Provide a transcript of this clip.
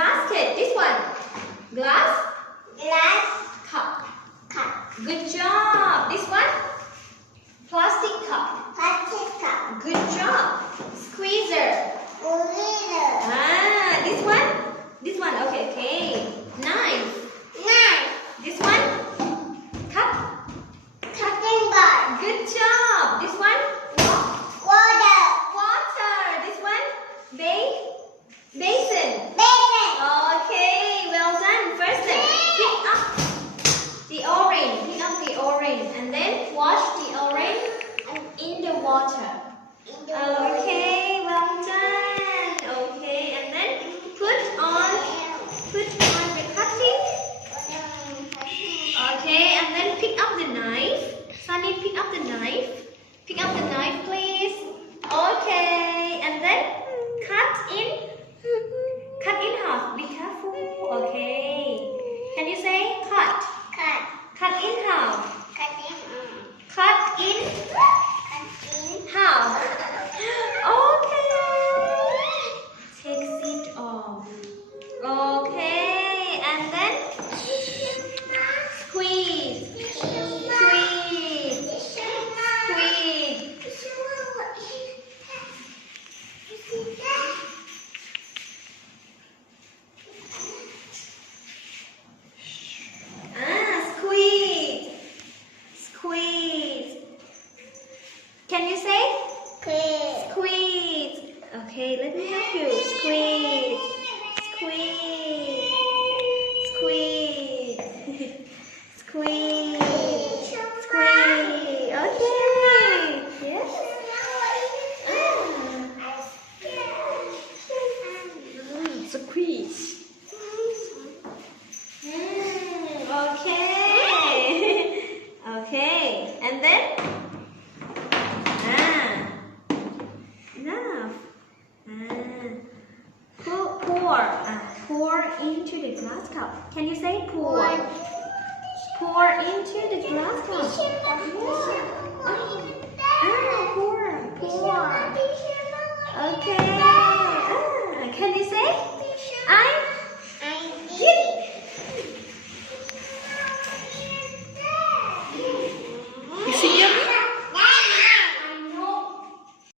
Basket. This one. Glass. Glass. Cup. Cup. Good job. This one. Plastic cup. Plastic cup. Good job. Squeezer. Squeezer. This one. This one. Okay. Knife. Knife. This one. Cut. Cutting board. Good job. This one. Water. Water. This one. Basin. Basin. Okay, well done. First step, pick up the orange. Pick up the orange and then wash the orange in the water. Okay, well done. Okay, and then put on the cutting. Okay, and then pick up the knife. Sunny, pick up the knife. Pick up the knife, please. Okay, and then cut in half. Be careful. Okay. Can you say cut? Cut. Cut in half. Cutting. Cut in Cutting. half. Okay. Take it off. Okay, and then squeeze. Squeeze. Can you say? Squeeze. Okay, let me help you. Squeeze. Okay. Yes. Squeeze. Okay. Okay. And then? Enough. Pour into the glass cup. Can you say pour? Pour into the glass cup. Pour.